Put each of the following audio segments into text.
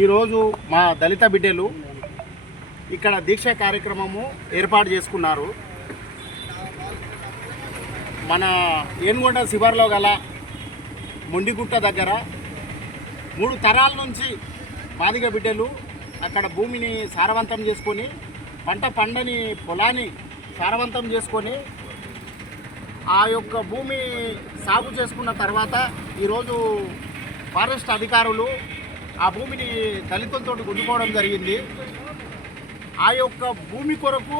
ఈరోజు మా దళిత బిడ్డలు ఇక్కడ దీక్ష కార్యక్రమము ఏర్పాటు చేసుకున్నారు. మన ఏనుగొండ శివార్లో గల మొండిగుట్ట దగ్గర 3 తరాల నుంచి మాదిగ బిడ్డలు అక్కడ భూమిని సారవంతం చేసుకొని పంట పండని పొలాన్ని సారవంతం చేసుకొని ఆ యొక్క భూమి సాగు చేసుకున్న తర్వాత ఈరోజు ఫారెస్ట్ అధికారులు ఆ భూమిని దళితులతో గుంజుకోవడం జరిగింది. ఆ యొక్క భూమి కొరకు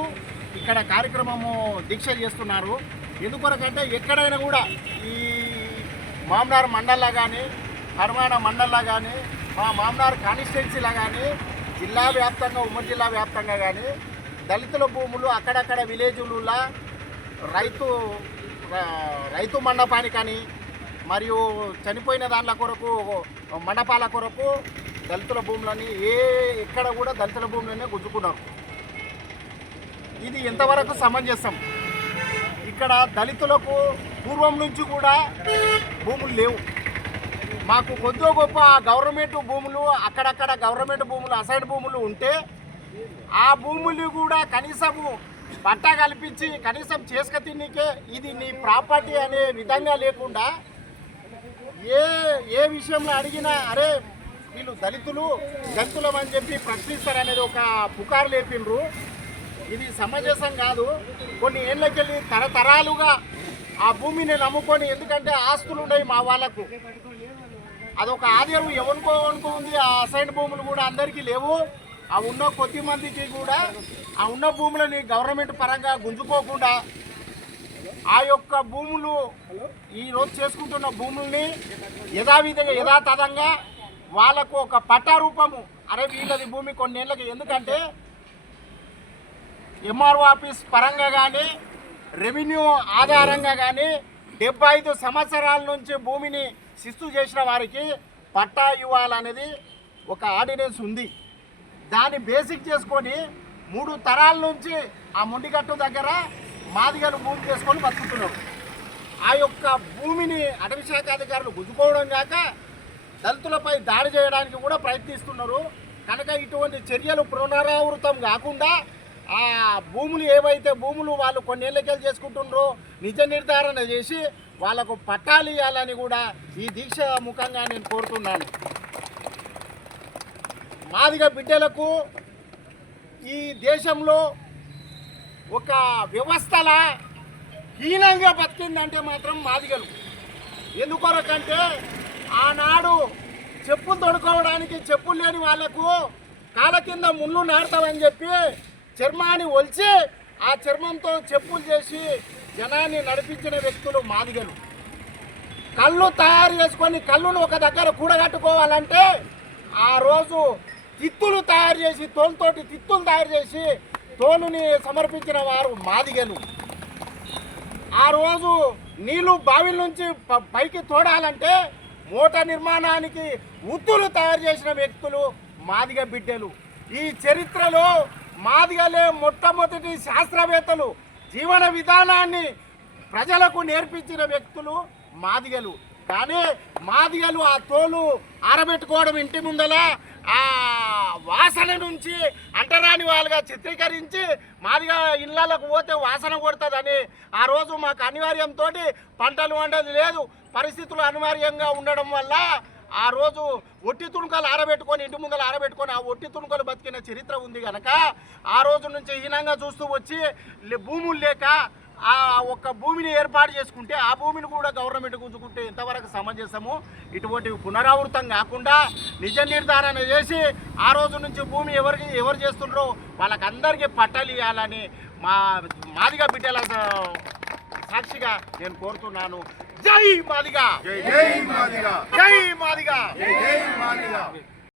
ఇక్కడ కార్యక్రమము దీక్ష చేస్తున్నారు. ఎందుకొరకంటే ఎక్కడైనా కూడా ఈ మామ్నార్ మండల్లో కానీ హర్మాణ మండల్లో కానీ మా మామ్నార్ కాన్స్టిట్యున్సీలో కానీ జిల్లా వ్యాప్తంగా ఉమ్మడి జిల్లా వ్యాప్తంగా కానీ దళితుల భూములు అక్కడక్కడ విలేజులలో రైతు మండపానికని మరియు చనిపోయిన దాంట్ల కొరకు మండపాల కొరకు దళితుల భూములని ఎక్కడ కూడా దళితుల భూములనే గుంజుకున్నారు. ఇది ఎంతవరకు సమంజసం? ఇక్కడ దళితులకు పూర్వం నుంచి కూడా భూములు లేవు. మాకు కొద్దిగా గొప్ప గవర్నమెంట్ భూములు అక్కడక్కడ గవర్నమెంట్ భూములు అసైడ్ భూములు ఉంటే ఆ భూములు కూడా కనీసము పట్టా కల్పించి కనీసం చేసుక తిన్నికే ఇది నీ ప్రాపర్టీ అనే విధంగా లేకుండా ఏ విషయంలో అడిగినా అరే వీళ్ళు దళితులం అని చెప్పి ప్రశ్నిస్తారనేది ఒక పుకారు లేపిండ్రు. ఇది సమంజసం కాదు. కొన్ని ఏళ్ళకెళ్ళి తరతరాలుగా ఆ భూమిని నమ్ముకొని, ఎందుకంటే ఆస్తులు ఉన్నాయి మా వాళ్ళకు, అదొక ఆధారం ఎవరికో ఉంది. ఆ అసైన్ భూములు కూడా అందరికీ లేవు. ఆ ఉన్న కొద్ది మందికి కూడా ఆ ఉన్న భూములని గవర్నమెంట్ పరంగా గుంజుకోకుండా ఆ యొక్క భూములు ఈరోజు చేసుకుంటున్న భూముల్ని యథాతథంగా వాళ్ళకు ఒక పట్టా రూపము, అరే వీళ్ళది భూమి కొన్నేళ్ళకి, ఎందుకంటే ఎంఆర్ఓ ఆఫీస్ పరంగా కానీ రెవెన్యూ ఆధారంగా కానీ 75 సంవత్సరాల నుంచి భూమిని శిస్తు చేసిన వారికి పట్టా ఇవ్వాలనేది ఒక ఆర్డినెన్స్ ఉంది. దాన్ని బేసిక్ చేసుకొని 3 తరాల నుంచి ఆ మొండిగట్టు దగ్గర మాదిగలు భూమి చేసుకొని బతుకుతున్నారు. ఆ యొక్క భూమిని అటవీ శాఖ అధికారులు గుంజుకోవడం కాక దళితులపై దాడి చేయడానికి కూడా ప్రయత్నిస్తున్నారు. కనుక ఇటువంటి చర్యలు పునరావృతం కాకుండా ఆ భూములు ఏవైతే భూములు వాళ్ళు కొన్నేళ్ళకెళ్ళి చేసుకుంటున్నారో నిజ నిర్ధారణ చేసి వాళ్ళకు పట్టాలు ఇవ్వాలని కూడా ఈ దీక్ష ముఖంగా నేను కోరుతున్నాను. మాదిగ బిడ్డలకు ఈ దేశంలో ఒక వ్యవస్థల హీనంగా బతికిందంటే మాత్రం మాదిగలు. ఎందుకొరకంటే ఆనాడు చెప్పులు తొడుకోవడానికి చెప్పులు లేని వాళ్లకు కాళ్ళ కింద ముళ్ళు నాడతామని చెప్పి చర్మాన్ని ఒలిచి ఆ చర్మంతో చెప్పులు చేసి జనాన్ని నడిపించిన వ్యక్తులు మాదిగలు. కళ్ళు తయారు చేసుకొని కళ్ళును ఒక దగ్గర కూడగట్టుకోవాలంటే ఆ రోజు తిత్తులు తయారు చేసి తోలుతోటి తిత్తులు తయారు చేసి తోలుని సమర్పించిన వారు మాదిగలు. ఆ రోజు నీళ్లు బావిల నుంచి పైకి తోడాలంటే మూట నిర్మాణానికి ఉత్తులు తయారు చేసిన వ్యక్తులు మాదిగ బిడ్డలు. ఈ చరిత్రలో మాదిగలే మొట్టమొదటి శాస్త్రవేత్తలు, జీవన విధానాన్ని ప్రజలకు నేర్పించిన వ్యక్తులు మాదిగలు. కానీ మాదిగలు ఆ తోలు ఆరబెట్టుకోవడం ఇంటి ముందల ఆ వాసన నుంచి అంటరాని వాళ్ళుగా చిత్రీకరించి మాదిగా ఇళ్ళకు పోతే వాసన కొడుతుందని ఆ రోజు మాకు అనివార్యంతో పంటలు వండది లేదు, పరిస్థితులు అనివార్యంగా ఉండడం వల్ల ఆ రోజు ఒట్టి తుణుకలు ఆరబెట్టుకొని ఇంటి ముందర ఆరబెట్టుకొని ఆ ఒట్టి తుణుకలు బతికిన చరిత్ర ఉంది కనుక ఆ రోజు నుంచి హీనంగా చూస్తూ వచ్చి భూములు లేక ఆ ఒక్క భూమిని ఏర్పాటు చేసుకుంటే ఆ భూమిని కూడా గవర్నమెంట్ గుంజుకుంటే ఎంతవరకు సమంజసము? ఇటువంటివి పునరావృతం కాకుండా నిజ నిర్ధారణ చేసి ఆ రోజు నుంచి భూమి ఎవరు చేస్తుండ్రో వాళ్ళకందరికీ పట్టాలు ఇవ్వాలని మా మాదిగ బిడ్డల సాక్షిగా నేను కోరుతున్నాను. జై మాదిగా, జై మాదిగా, జై మాదిగా, జై మాదిగా.